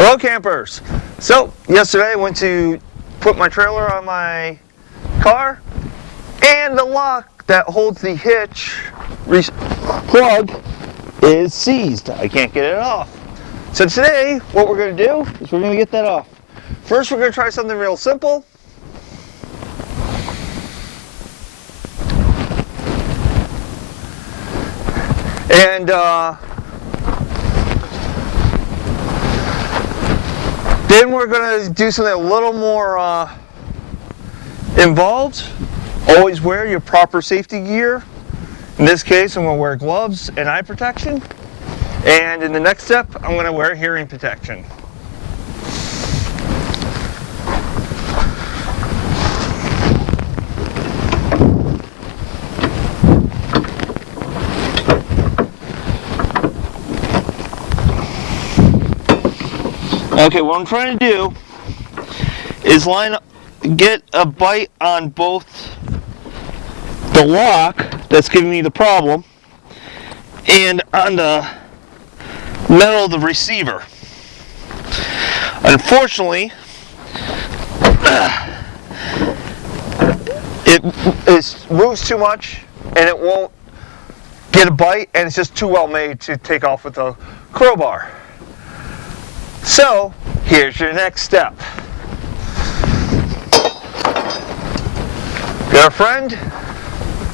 Hello campers! So yesterday I went to put my trailer on my car and the lock that holds the hitch plug is seized. I can't get it off. So today what we're going to do is we're going to get that off. First we're going to try something real simple. And then we're going to do something a little more involved. Always wear your proper safety gear. In this case, I'm going to wear gloves and eye protection. And in the next step, I'm going to wear hearing protection. Okay, what I'm trying to do is get a bite on both the lock that's giving me the problem and on the metal of the receiver. Unfortunately, it moves too much and it won't get a bite, and it's just too well made to take off with a crowbar. So, here's your next step. Got a friend?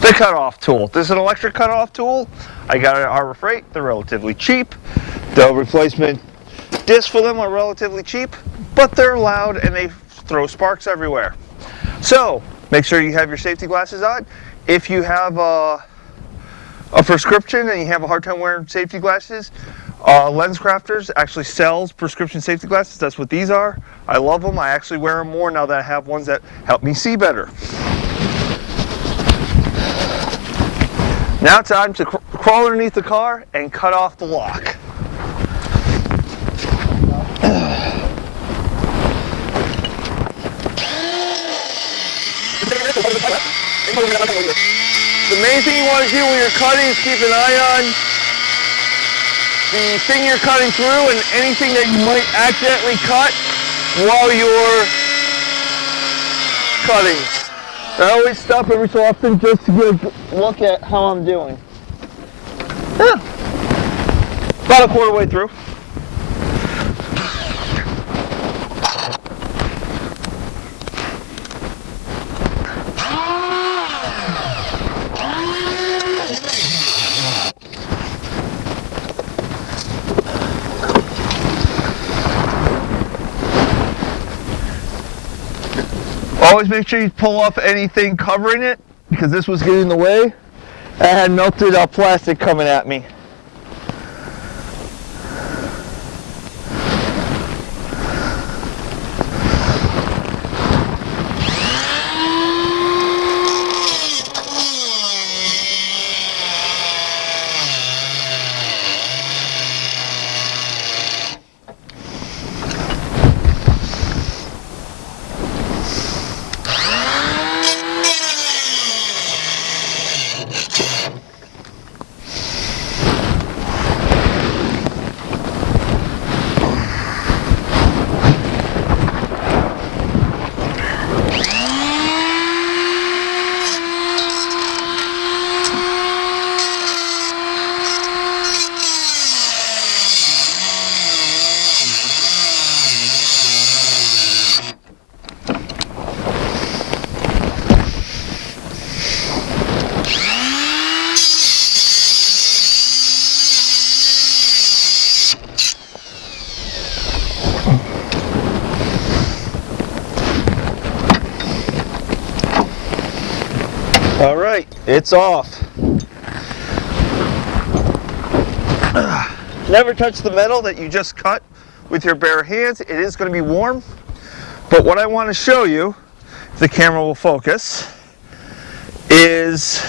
The cutoff tool. This is an electric cutoff tool. I got it at Harbor Freight. They're relatively cheap. The replacement discs for them are relatively cheap, but they're loud and they throw sparks everywhere. So, make sure you have your safety glasses on. If you have a prescription and you have a hard time wearing safety glasses, LensCrafters actually sells prescription safety glasses. That's what these are. I love them. I actually wear them more now that I have ones that help me see better. Now it's time to crawl underneath the car and cut off the lock. The main thing you want to do when you're cutting is keep an eye on the thing you're cutting through and anything that you might accidentally cut while you're cutting. I always stop every so often just to get a look at how I'm doing. Yeah, about a quarter way through. Always make sure you pull off anything covering it, because this was getting in the way. I had melted plastic coming at me. All right, it's off. Never touch the metal that you just cut with your bare hands. It is going to be warm. But what I want to show you, if the camera will focus, is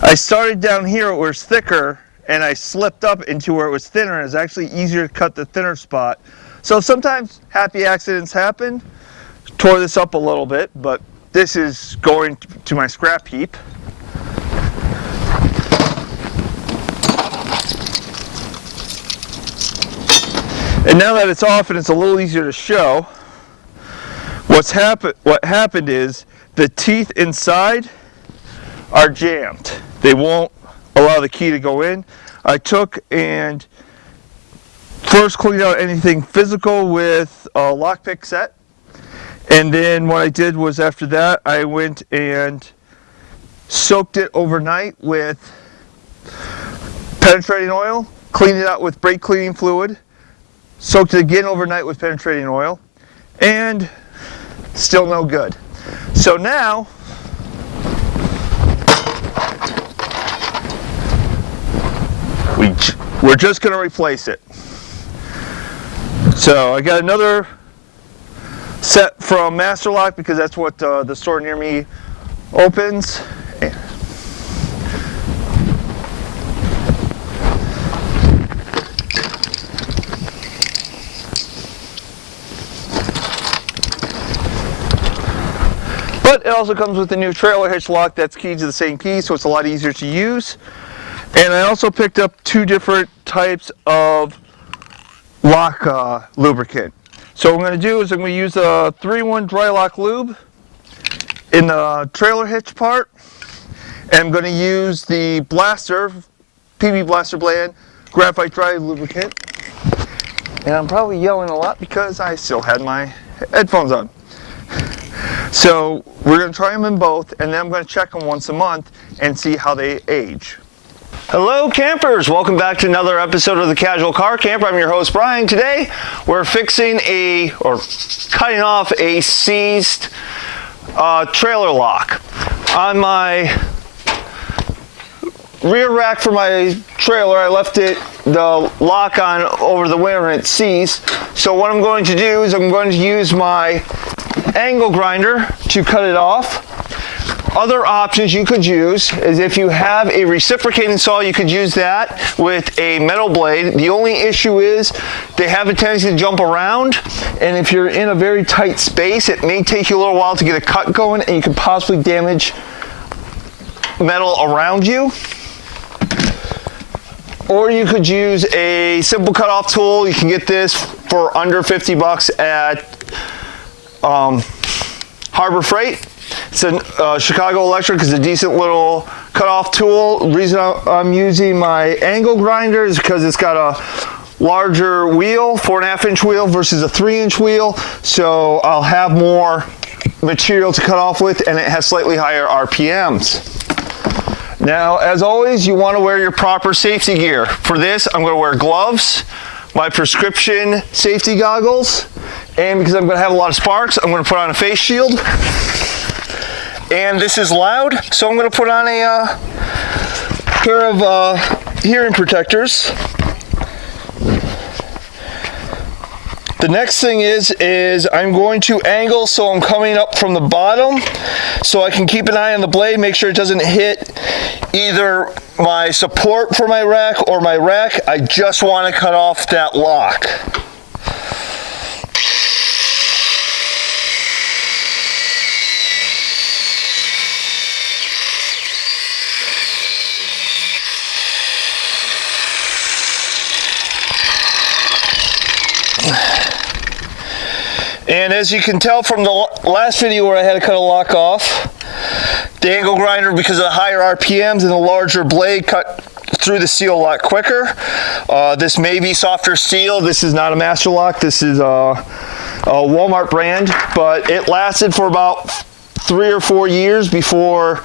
I started down here where it's thicker and I slipped up into where it was thinner, and it's actually easier to cut the thinner spot. So sometimes happy accidents happen. Tore this up a little bit, but this is going to my scrap heap. And now that it's off and it's a little easier to show, what happened is the teeth inside are jammed. They won't allow the key to go in. I took and first cleaned out anything physical with a lockpick set. And then what I did was after that, I went and soaked it overnight with penetrating oil, cleaned it out with brake cleaning fluid, soaked it again overnight with penetrating oil, and still no good. So now, we're just going to replace it. So I got another set from Master Lock because that's what the store near me opens. But it also comes with a new trailer hitch lock that's keyed to the same key, so it's a lot easier to use. And I also picked up 2 different types of lock lubricant. So what I'm going to do is I'm going to use a 3-in-1 dry lock lube in the trailer hitch part. And I'm going to use the Blaster, PB Blaster Bland graphite dry lubricant. And I'm probably yelling a lot because I still had my headphones on. So we're going to try them in both, and then I'm going to check them once a month and see how they age. Hello campers, welcome back to another episode of the Casual Car Camper. I'm your host Brian. Today we're fixing cutting off a seized trailer lock. On my rear rack for my trailer, I left the lock on over the winter and it seized. So what I'm going to do is I'm going to use my angle grinder to cut it off. Other options you could use is if you have a reciprocating saw, you could use that with a metal blade. The only issue is they have a tendency to jump around, and if you're in a very tight space, it may take you a little while to get a cut going, and you could possibly damage metal around you. Or you could use a simple cutoff tool. You can get this for under $50 at Harbor Freight. It's a Chicago Electric. It's a decent little cutoff tool. The reason I'm using my angle grinder is because it's got a larger wheel, 4.5-inch wheel versus a 3-inch wheel. So I'll have more material to cut off with, and it has slightly higher RPMs. Now, as always, you want to wear your proper safety gear. For this, I'm going to wear gloves, my prescription safety goggles, and because I'm going to have a lot of sparks, I'm going to put on a face shield. And this is loud, so I'm going to put on a pair of hearing protectors. The next thing is I'm going to angle so I'm coming up from the bottom so I can keep an eye on the blade, make sure it doesn't hit either my support for my rack or my rack. I just want to cut off that lock. And as you can tell from the last video where I had to cut a lock off, the angle grinder, because of the higher RPMs and the larger blade, cut through the seal a lot quicker. This may be softer steel. This is not a Master Lock. This is a Walmart brand, but it lasted for about 3 or 4 years before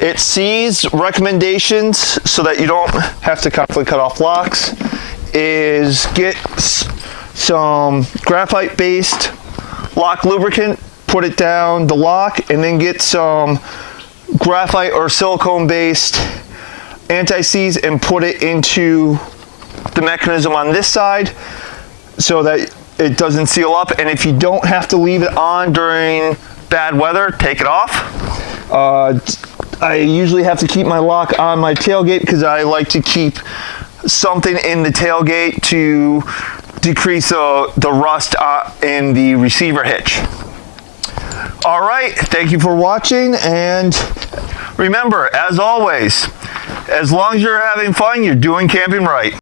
it seized. Recommendations so that you don't have to constantly cut off locks is get some graphite-based lock lubricant, put it down the lock, and then get some graphite or silicone-based anti-seize and put it into the mechanism on this side so that it doesn't seal up. And if you don't have to leave it on during bad weather, take it off. I usually have to keep my lock on my tailgate because I like to keep something in the tailgate to decrease the rust in the receiver hitch. All right, thank you for watching, and remember, as always, as long as you're having fun, you're doing camping right.